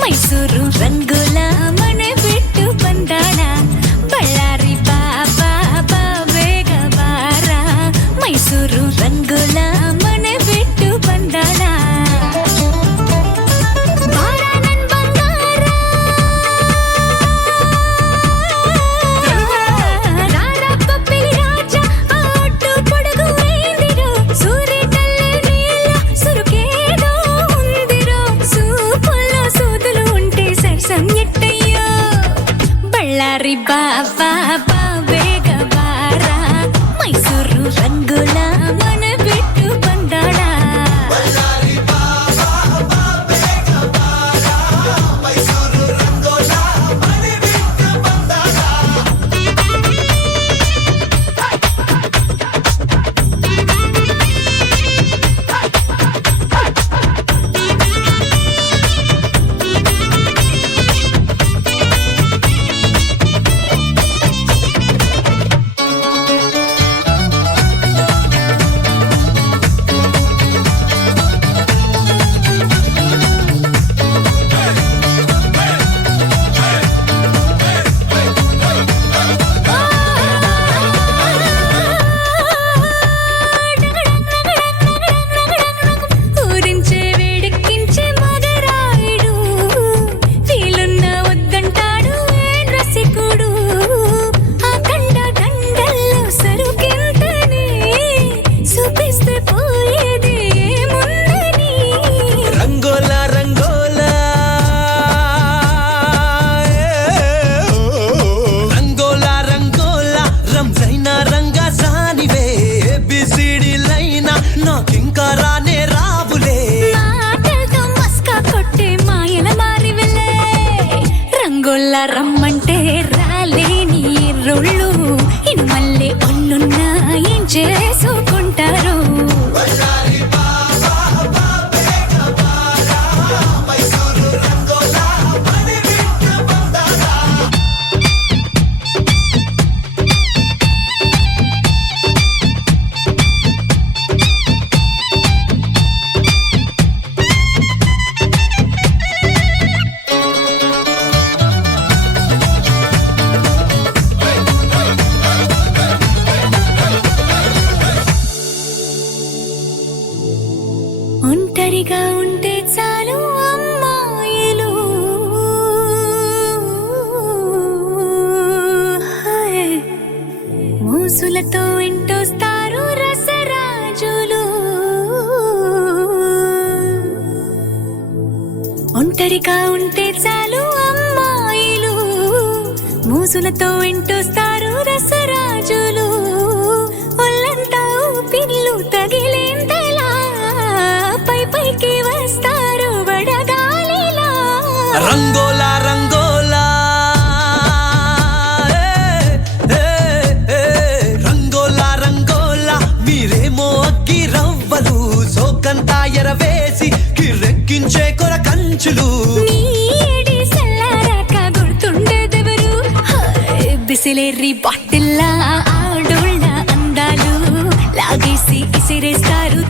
ಮೈಸೂರು ರಂಗುಲ ಮನೆ ಬಿಟ್ಟು ಬಂದಾಳ ಬಳ್ಳಾರಿ ಬಾಬಾ ಬಾ ಬೇಗ ಬಾರ ಮೈಸೂರು ರಂಗುಲ ಮನೆ ಬಿಟ್ಟು ಬಂದಾಳ ಬಾರ ನನ್ ಬಂಗಾರ ರಾರ ಪಪ್ಪಿಲಿ ರಾಜ ಆಟು ಪಡಗು ಏಂದಿರೋ ಸೂರ್ಯಟಲ್ಲೇ ನೀಲ ಸುರುಕೇದೋ ఉందిరో సూపుల్లో సూదులు ఉంటే సరసం ఎట్టయ్యో బళ్ళారి బాబా బా ಬೇಗ ಬಾರ ಮೈಸೂರು ರಂಗುಲ ಮನ ಬಿಟ್ಟು ಬಂದಾಳ ಬಳ್ಳಾರಿ ಬಾಬಾ ಬಾ ಬೇಗ ಬಾರ ಮೈಸೂರು ರಂಗೋಲ ಮನೆ ಬಿಟ್ಟು ಬಂದಾಳ ఊరించే వేడెక్కించే మగరాయుడు వీలున్న వద్దంటాడు ఏం రసికుడు ఆ కండ దండల్లో సరుకెంతని చూపిస్తే పోయేది ఏముందని రంగోల రంగోల రంగోల రంగోల రంజైన రంగా సానివే బిసిడి లైనా నాకింకా రానే రావులే మాటలతో మస్కా కొట్టే మాయల మారి వెళ్ళే రంగోల్ల రమ్మంటే రాలేని రోళ్ళు ఇను మళ్ళీ ఒళ్ళున్నా ఏం చేసుకుంటారు బళ్ళారి బాబా బా ಬೇಗ ಬಾರ ಮೈಸೂರು ರಂಗೋಲ ಮನೆ ಬಿಟ್ಟು ಬಂದಾಳ ఒంటరిగా ఉంటే చాలు అమ్మాయిలు హాయ్. మూసులతో ఇంటొస్తారు రసరాజులు ఒంటరిగా ఉంటే చాలు అమ్మాయిలు మూసులతో ఇంటొస్తారు రసరాజులు ఒళ్ళంతా పిల్లు తగిలేంతలా పై పైకి వస్తారు వడగాలిలా రంగోల రంగోల రంగోల రంగోల మీరేమో అగ్గి రవ్వలు సోకంతా ఎరవేసి కిర్రెక్కించే కొర కంచులు నీ ఏడి సల్లారాక గుర్తుండేదెవరు హాయ్. బిసిలేరి బాటిల్లా ఆడోళ్ళ అందాలు లాగేసి ఇసిరేస్తారు